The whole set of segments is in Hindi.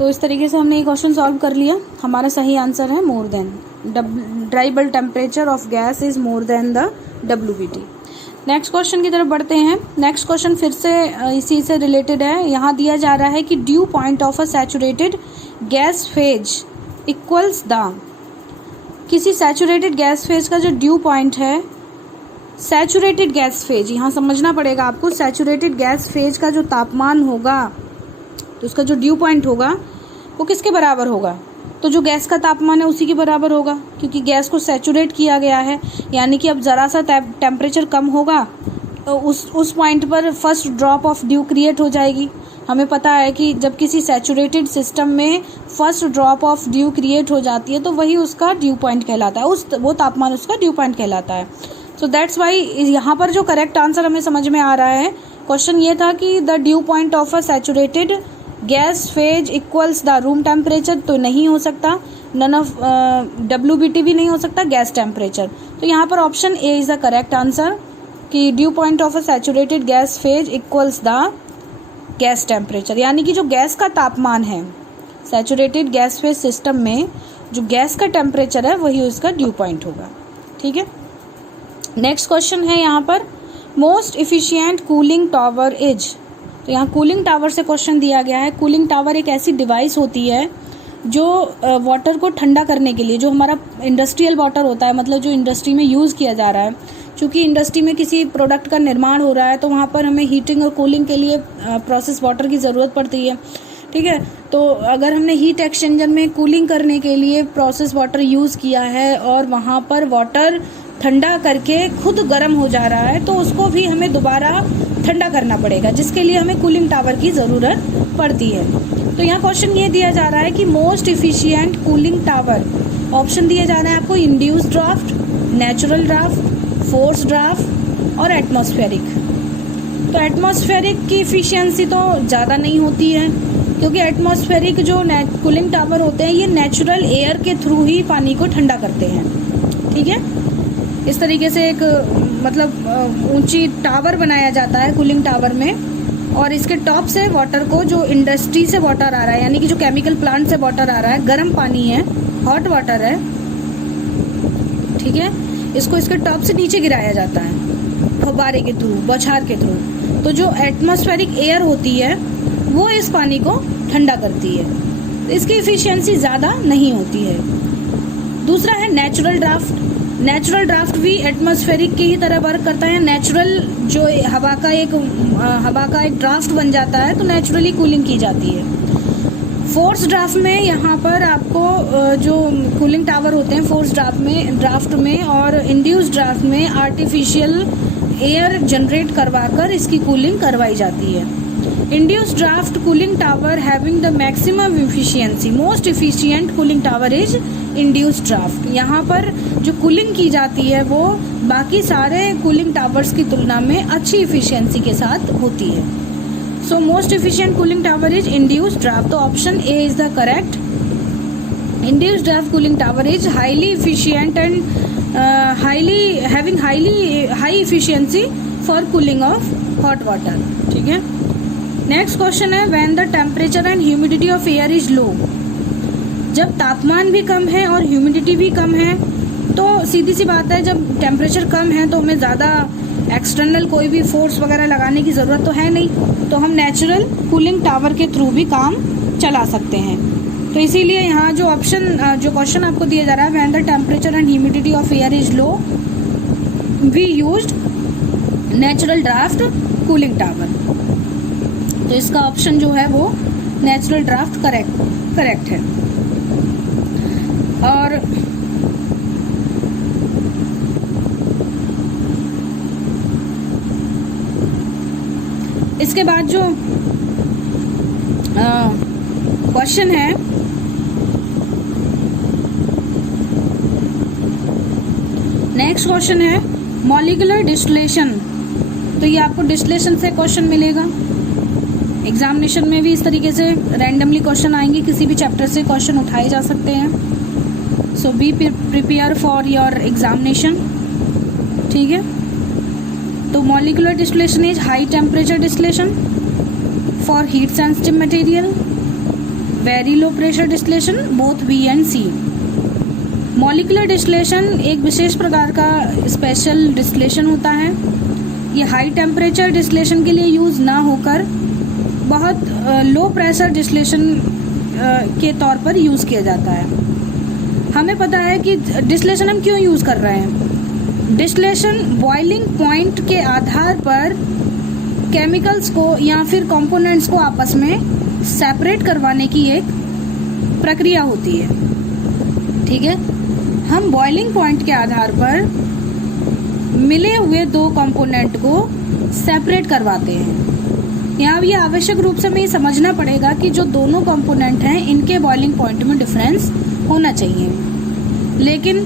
तो इस तरीके से हमने ये क्वेश्चन सॉल्व कर लिया। हमारा सही आंसर है more than. Dry bulb temperature of gas is more than the WBT। Next question की तरफ बढ़ते हैं। नेक्स्ट क्वेश्चन फिर से इसी से रिलेटेड है। यहाँ दिया जा रहा है कि dew point of a saturated gas phase equals the, किसी सैचुरेटेड गैस फेज का जो ड्यू पॉइंट है, सैचुरेटेड गैस फेज, यहाँ समझना पड़ेगा आपको, सैचुरेटेड गैस फेज का जो तापमान होगा तो उसका जो ड्यू पॉइंट होगा वो किसके बराबर होगा? तो जो गैस का तापमान है उसी के बराबर होगा, क्योंकि गैस को सैचुरेट किया गया है। यानी कि अब ज़रा सा टेम्परेचर कम होगा तो उस पॉइंट पर first drop of due create हो जाएगी। हमें पता है कि जब किसी सैचुरेटेड सिस्टम में first drop of due create हो जाती है तो वही उसका ड्यू पॉइंट कहलाता है, वो तापमान उसका ड्यू पॉइंट कहलाता है। सो दैट्स वाई यहाँ पर जो करेक्ट आंसर हमें समझ में आ रहा है, क्वेश्चन ये था कि the due point of a saturated gas phase equals the room temperature, तो नहीं हो सकता। नन ऑफ WBT भी नहीं हो सकता, गैस टेम्परेचर। तो यहाँ पर option A is the correct answer कि dew point of a saturated gas phase equals the gas temperature, यानी कि जो गैस का तापमान है सैचुरेटेड गैस फेज सिस्टम में, जो गैस का टेम्परेचर है वही उसका ड्यू पॉइंट होगा। ठीक है। नेक्स्ट क्वेश्चन है यहाँ पर, most efficient cooling tower is, तो यहाँ कूलिंग टावर से क्वेश्चन दिया गया है। कूलिंग टावर एक ऐसी डिवाइस होती है जो वाटर को ठंडा करने के लिए, जो हमारा इंडस्ट्रियल वाटर होता है, मतलब जो इंडस्ट्री में यूज़ किया जा रहा है, क्योंकि इंडस्ट्री में किसी प्रोडक्ट का निर्माण हो रहा है तो वहाँ पर हमें हीटिंग और कूलिंग के लिए प्रोसेस वाटर की ज़रूरत पड़ती है। ठीक है। तो अगर हमने हीट एक्सचेंजर में कूलिंग करने के लिए प्रोसेस वाटर यूज़ किया है और वहाँ पर वाटर ठंडा करके खुद गर्म हो जा रहा है तो उसको भी हमें दोबारा ठंडा करना पड़ेगा, जिसके लिए हमें कूलिंग टावर की ज़रूरत पड़ती है। तो यहाँ क्वेश्चन ये दिया जा रहा है कि most efficient cooling tower, option दिए जा रहे हैं आपको, induce draft, natural draft, force draft और एटमॉस्फेरिक। तो एटमॉस्फेरिक की इफिशियंसी तो ज़्यादा नहीं होती है, क्योंकि एटमॉस्फेरिक जो कूलिंग टावर होते हैं ये नेचुरल एयर के थ्रू ही पानी को ठंडा करते हैं। ठीक है। इस तरीके से एक मतलब ऊंची टावर बनाया जाता है कूलिंग टावर में, और इसके टॉप से वाटर को, जो इंडस्ट्री से वाटर आ रहा है, यानी कि जो केमिकल प्लांट से वाटर आ रहा है, गर्म पानी है, हॉट वाटर है, ठीक है, इसको इसके टॉप से नीचे गिराया जाता है फव्वारे के थ्रू, बौछार के थ्रू। तो जो एटमॉस्फेरिक एयर होती है वो इस पानी को ठंडा करती है, तो इसकी इफिशियंसी ज़्यादा नहीं होती है। दूसरा है नेचुरल ड्राफ्ट। नेचुरल ड्राफ्ट भी एटमॉस्फेरिक की ही तरह वर्क करता है। नेचुरल जो हवा का एक ड्राफ्ट बन जाता है तो नेचुरली कूलिंग की जाती है। फोर्स ड्राफ्ट में यहाँ पर आपको जो कूलिंग टावर होते हैं फोर्स ड्राफ्ट में और इंड्यूस ड्राफ्ट में आर्टिफिशियल एयर जनरेट करवाकर इसकी कूलिंग करवाई जाती है। Induce draft cooling tower having the maximum efficiency, most efficient cooling tower is induced draft. यहाँ पर जो कूलिंग की जाती है वो बाकी सारे कूलिंग टावर्स की तुलना में अच्छी इफिशियंसी के साथ होती है। So most efficient cooling tower is induced draft. तो option A is the correct. Induced draft cooling tower is highly efficient and high efficiency for cooling of hot water. ठीक है। नेक्स्ट क्वेश्चन है, when the temperature and humidity of air is low, जब तापमान भी कम है और ह्यूमिडिटी भी कम है तो सीधी सी बात है, जब टेम्परेचर कम है तो हमें ज़्यादा एक्सटर्नल कोई भी फोर्स वगैरह लगाने की ज़रूरत तो है नहीं, तो हम नेचुरल कूलिंग टावर के थ्रू भी काम चला सकते हैं। तो इसीलिए यहाँ जो क्वेश्चन आपको दिया जा रहा है, when the temperature and humidity of air is low we used natural draft cooling tower. तो इसका ऑप्शन जो है वो नेचुरल ड्राफ्ट करेक्ट है। और इसके बाद जो क्वेश्चन है, नेक्स्ट क्वेश्चन है मॉलिक्यूलर डिस्टिलेशन। तो ये आपको डिस्टिलेशन से क्वेश्चन मिलेगा। एग्जामिनेशन में भी इस तरीके से रैंडमली क्वेश्चन आएंगे, किसी भी चैप्टर से क्वेश्चन उठाए जा सकते हैं। So be prepare for your examination. ठीक है। तो molecular distillation is high temperature distillation for heat sensitive material, very low pressure distillation, both B and C. मॉलिक्यूलर डिस्टिलेशन एक विशेष प्रकार का स्पेशल डिस्टिलेशन होता है। ये हाई टेम्परेचर डिस्टिलेशन के लिए यूज़ ना होकर बहुत लो प्रेशर डिस्टिलेशन के तौर पर यूज़ किया जाता है। हमें पता है कि डिस्टिलेशन हम क्यों यूज़ कर रहे हैं। डिस्टिलेशन बॉइलिंग पॉइंट के आधार पर केमिकल्स को या फिर कंपोनेंट्स को आपस में सेपरेट करवाने की एक प्रक्रिया होती है। ठीक है, हम बॉइलिंग पॉइंट के आधार पर मिले हुए दो कंपोनेंट को सेपरेट करवाते हैं। यहाँ ये आवश्यक रूप से हमें समझना पड़ेगा कि जो दोनों कंपोनेंट हैं इनके बॉइलिंग पॉइंट में डिफरेंस होना चाहिए। लेकिन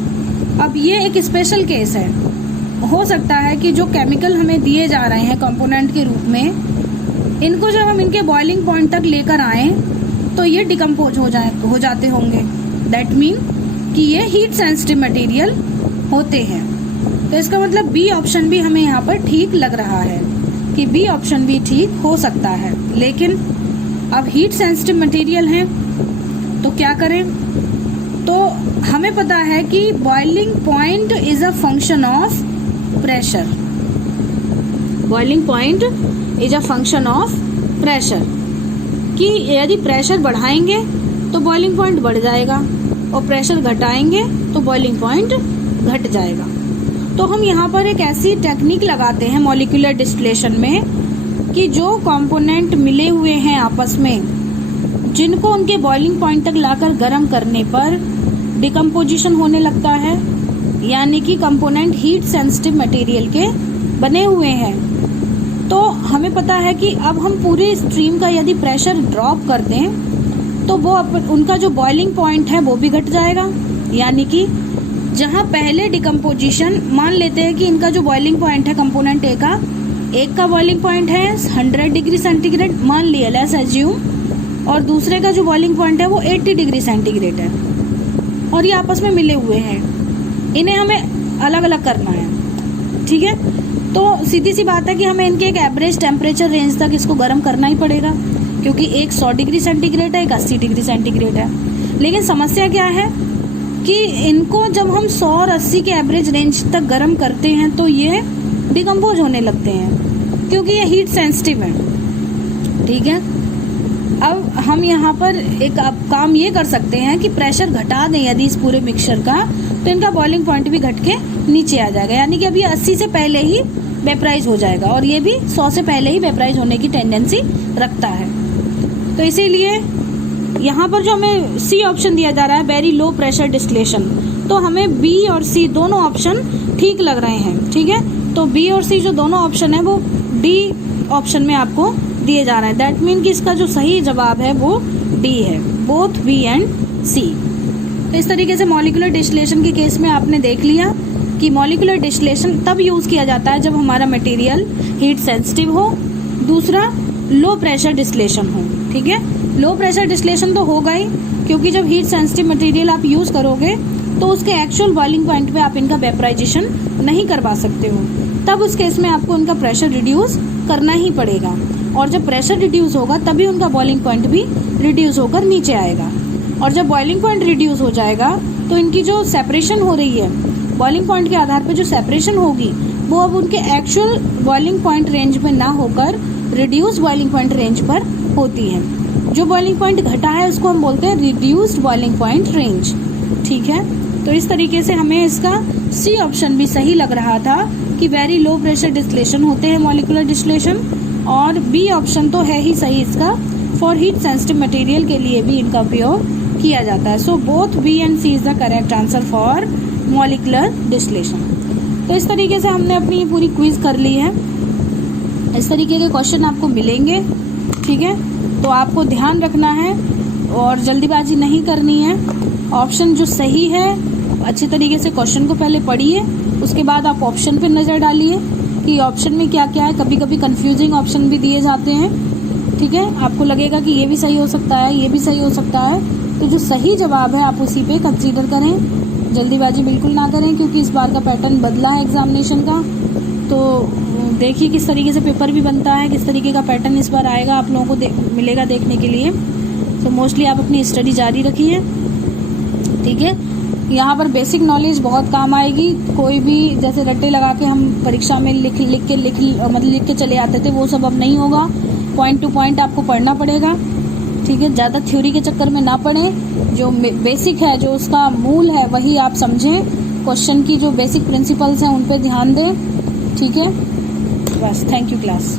अब ये एक स्पेशल केस है। हो सकता है कि जो केमिकल हमें दिए जा रहे हैं कंपोनेंट के रूप में, इनको जब हम इनके बॉइलिंग पॉइंट तक लेकर आए तो ये डिकम्पोज हो जाते होंगे। दैट मीन कि ये हीट सेंसिटिव मटेरियल होते हैं। तो इसका मतलब बी ऑप्शन भी हमें यहाँ पर ठीक लग रहा है कि बी ऑप्शन भी ठीक हो सकता है। लेकिन अब हीट सेंसिटिव मटेरियल हैं तो क्या करें। तो हमें पता है कि boiling point is a function of pressure. Boiling point is a function of pressure कि यदि प्रेशर बढ़ाएंगे तो बॉइलिंग पॉइंट बढ़ जाएगा और प्रेशर घटाएंगे तो बॉइलिंग पॉइंट घट जाएगा। तो हम यहाँ पर एक ऐसी टेक्निक लगाते हैं मॉलिक्यूलर डिस्टिलेशन में कि जो कंपोनेंट मिले हुए हैं आपस में, जिनको उनके बॉइलिंग पॉइंट तक लाकर गर्म करने पर डिकम्पोजिशन होने लगता है, यानी कि कंपोनेंट हीट सेंसिटिव मटेरियल के बने हुए हैं। तो हमें पता है कि अब हम पूरी स्ट्रीम का यदि प्रेशर ड्रॉप कर दें तो वो उनका जो बॉइलिंग पॉइंट है वो भी घट जाएगा। यानी कि जहाँ पहले डिकम्पोजिशन, मान लेते हैं कि इनका जो बॉइलिंग पॉइंट है कंपोनेंट ए का, एक का बॉइलिंग पॉइंट है 100 डिग्री सेंटीग्रेड, मान लिया, लेट्स अज्यूम, और दूसरे का जो बॉइलिंग पॉइंट है वो 80 डिग्री सेंटीग्रेड है और ये आपस में मिले हुए हैं। इन्हें हमें अलग अलग करना है। ठीक है, तो सीधी सी बात है कि हमें इनके एक एवरेज टेम्परेचर रेंज तक इसको गर्म करना ही पड़ेगा, क्योंकि एक 100 डिग्री सेंटीग्रेड है, एक 80 डिग्री सेंटीग्रेड है। लेकिन समस्या क्या है कि इनको जब हम 100 और 80 के एवरेज रेंज तक गर्म करते हैं तो ये डिकम्पोज होने लगते हैं, क्योंकि ये हीट सेंसिटिव है। ठीक है, अब हम यहाँ पर एक काम ये कर सकते हैं कि प्रेशर घटा दें यदि इस पूरे मिक्सचर का, तो इनका बॉइलिंग पॉइंट भी घट के नीचे आ जाएगा। यानी कि अब ये 80 से पहले ही वेपराइज हो जाएगा और ये भी 100 से पहले ही वेपराइज होने की टेंडेंसी रखता है। तो इसीलिए यहाँ पर जो हमें सी ऑप्शन दिया जा रहा है, वेरी लो प्रेशर डिस्टिलेशन, तो हमें बी और सी दोनों ऑप्शन ठीक लग रहे हैं। ठीक है, तो बी और सी जो दोनों ऑप्शन है वो डी ऑप्शन में आपको दिए जा रहे हैं। दैट मीन कि इसका जो सही जवाब है वो डी है, बोथ बी एंड सी। तो इस तरीके से मॉलिक्यूलर डिस्टिलेशन के केस में आपने देख लिया कि मॉलिक्यूलर डिस्टिलेशन तब यूज़ किया जाता है जब हमारा मटेरियल हीट सेंसिटिव हो, दूसरा लो प्रेशर डिस्टिलेशन हो। ठीक है, लो प्रेशर डिस्टिलेशन तो होगा ही, क्योंकि जब हीट सेंसिटिव मटेरियल आप यूज़ करोगे तो उसके एक्चुअल बॉइलिंग पॉइंट पे आप इनका वेपराइजेशन नहीं करवा सकते हो। तब उस केस में आपको उनका प्रेशर रिड्यूस करना ही पड़ेगा, और जब प्रेशर रिड्यूस होगा तभी उनका बॉइलिंग पॉइंट भी रिड्यूस होकर नीचे आएगा। और जब बॉइलिंग पॉइंट रिड्यूस हो जाएगा तो इनकी जो सेपरेशन हो रही है, बॉइलिंग पॉइंट के आधार पर जो सेपरेशन होगी वो अब उनके एक्चुअल बॉइलिंग पॉइंट रेंज में ना होकर रिड्यूस बॉइलिंग पॉइंट रेंज पर होती है। जो बॉइलिंग पॉइंट घटा है उसको हम बोलते हैं रिड्यूस्ड बॉइलिंग पॉइंट रेंज। ठीक है, तो इस तरीके से हमें इसका सी ऑप्शन भी सही लग रहा था कि वेरी लो प्रेशर डिस्टिलेशन होते हैं मॉलिक्यूलर डिस्टिलेशन, और बी ऑप्शन तो है ही सही इसका, फॉर हीट सेंसिटिव मटेरियल के लिए भी इनका उपयोग किया जाता है। So both B and C is the correct answer for molecular distillation. तो इस तरीके से हमने अपनी पूरी क्विज कर ली है। इस तरीके के क्वेश्चन आपको मिलेंगे। ठीक है, तो आपको ध्यान रखना है और जल्दीबाजी नहीं करनी है। ऑप्शन जो सही है अच्छे तरीके से क्वेश्चन को पहले पढ़िए, उसके बाद आप ऑप्शन पर नज़र डालिए कि ऑप्शन में क्या क्या है। कभी कभी कंफ्यूजिंग ऑप्शन भी दिए जाते हैं। ठीक है, आपको लगेगा कि ये भी सही हो सकता है, ये भी सही हो सकता है, तो जो सही जवाब है आप उसी पे कंसीडर करें। जल्दीबाजी बिल्कुल ना करें, क्योंकि इस बार का पैटर्न बदला है एग्जामिनेशन का। तो देखिए किस तरीके से पेपर भी बनता है, किस तरीके का पैटर्न इस बार आएगा, आप लोगों को मिलेगा देखने के लिए। तो मोस्टली आप अपनी स्टडी जारी रखिए, ठीक है। यहाँ पर बेसिक नॉलेज बहुत काम आएगी। कोई भी जैसे रट्टे लगा के हम परीक्षा में लिख के चले आते थे, वो सब अब नहीं होगा। पॉइंट टू पॉइंट आपको पढ़ना पड़ेगा, ठीक है। ज़्यादा थ्योरी के चक्कर में ना पड़ें, जो बेसिक है, जो उसका मूल है, वही आप समझें। क्वेश्चन की जो बेसिक प्रिंसिपल्स हैं उन पर ध्यान दें, ठीक है। बस, थैंक यू क्लास।